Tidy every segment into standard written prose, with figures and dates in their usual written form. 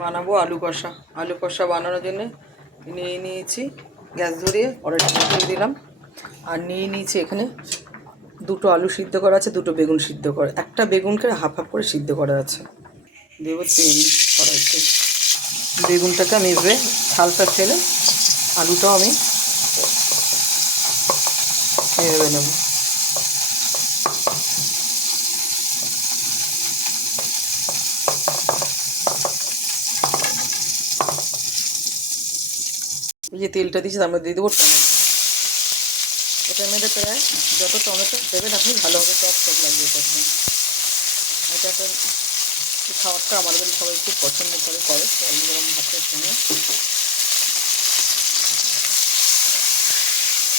বানাবো আলু কষা বানানোর জন্য নিয়ে নিয়েছি গ্যাস ধরিয়ে কড়াইটা দিয়ে দিলাম। আর নিয়ে নিয়েছি এখানে দুটো আলু সিদ্ধ করা আছে, দুটো বেগুন সিদ্ধ করা, একটা বেগুনকে হাফ হাফ করে সিদ্ধ করা আছে। দেবো তেল কড়াইতে। বেগুনটাকে আমি এভাবে ছালটা ফেলে আলুটাও আমি ভেবে নেব। এই যে তেলটা দিয়েছি আমরা দিয়ে দেবো টমেটো। টমেটো প্রায় যত টমেটো দেবেন আপনি ভালোভাবে টক লাগবে একদম। এটা একটা খাবারটা আমাদের বাড়ি সবাই খুব পছন্দ করে গরম গরম ভাতের সঙ্গে।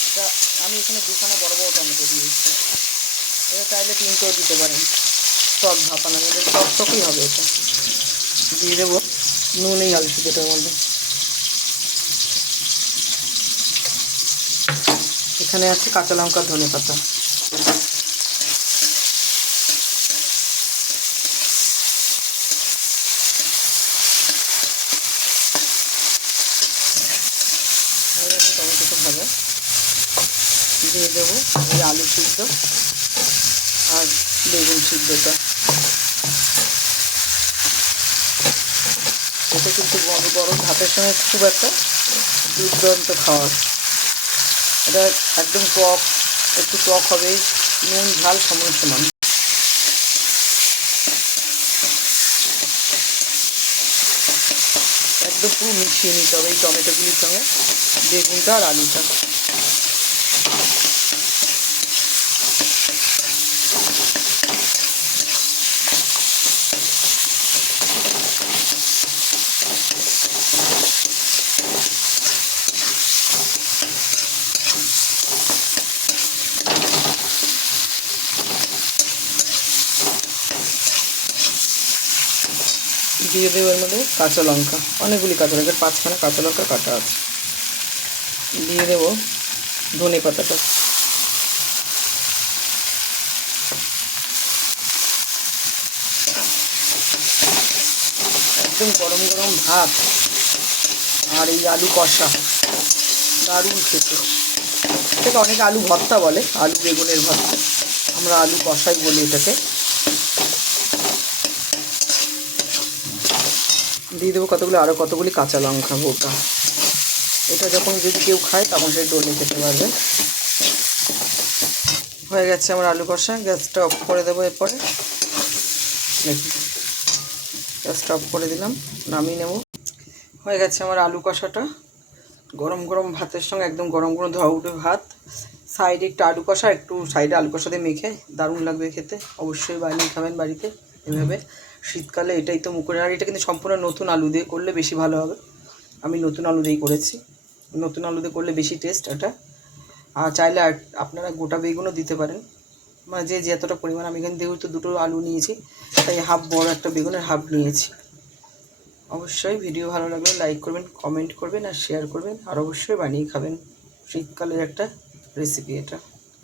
এটা আমি এখানে দুখানা বড় বড় টমেটো দিয়েছি, এটা চাইলে 3টেও দিতে পারেন। টক ভাপানো এটা টকই হবে। এটা দিয়ে দেবো নুন এই আলু সিদ্ধটার মধ্যে। এখানে আছে কাঁচা লঙ্কা, ধনে পাতা। টমেটো ভাজা দিয়ে দেবো এই আলু সিদ্ধ আর বেগুন সিদ্ধটা। এটা কিন্তু গরম ভাতের সঙ্গে খুব একটা দুর্দান্ত খাওয়ার। এটা একদম টক, একটু টক হবে, নুন ঝাল সমান সমান। একদম পুরো মিশিয়ে নিতে হবে এই টমেটোগুলির সঙ্গে বেগুনটা আর আলুটা। দিয়ে দেবো এর মধ্যে কাঁচা লঙ্কা, অনেকগুলি কাঁচা লঙ্কা, 5খানা কাঁচা লঙ্কা কাটা আছে। দিয়ে দেবো ধনে পাতাটা। একদম গরম গরম ভাত আর এই আলু কষা দারুণ খেতে। এটাকে অনেকে আলু ভর্তা বলে, আলু বেগুনের ভর্তা, আমরা আলু কষাই বলি এটাকে। দিয়ে দেবো কতগুলি কাঁচা লঙ্কা গোটা। এটা যখন যদি কেউ খায় তখন সে ডলে খেতে পারবে। হয়ে গেছে আমার আলু কষা। গ্যাসটা অফ করে দেবো। এরপরে দেখি গ্যাসটা অফ করে দিলাম, নামিয়ে নেব। হয়ে গেছে আমার আলু কষাটা গরম গরম ভাতের সঙ্গে, একদম গরম গরম ধোয়া উঠে ভাত, সাইডে একটু আলু কষা, একটু সাইডে আলু কষা দিয়ে মেখে দারুণ লাগবে খেতে। অবশ্যই বানিয়ে খাবেন বাড়িতে এভাবে। শীতকালে এটাই তো মুখে। আর এটা কিন্তু সম্পূর্ণ নতুন আলু দিয়ে করলে বেশি ভালো হবে। আমি নতুন আলু দিয়েই করেছি, নতুন আলু দিয়ে করলে বেশি টেস্ট এটা। আর চাইলে আপনারা গোটা বেগুনও দিতে পারেন, মানে যে যতটা পরিমাণ। আমি এখানে যেহেতু দুটো আলু নিয়েছি তাই হাফ বড় একটা বেগুনের হাফ নিয়েছি। অবশ্যই ভিডিও ভালো লাগলে লাইক করবেন, কমেন্ট করবেন আর শেয়ার করবেন। আর অবশ্যই বানিয়ে খাবেন। শীতকালের একটা রেসিপি এটা।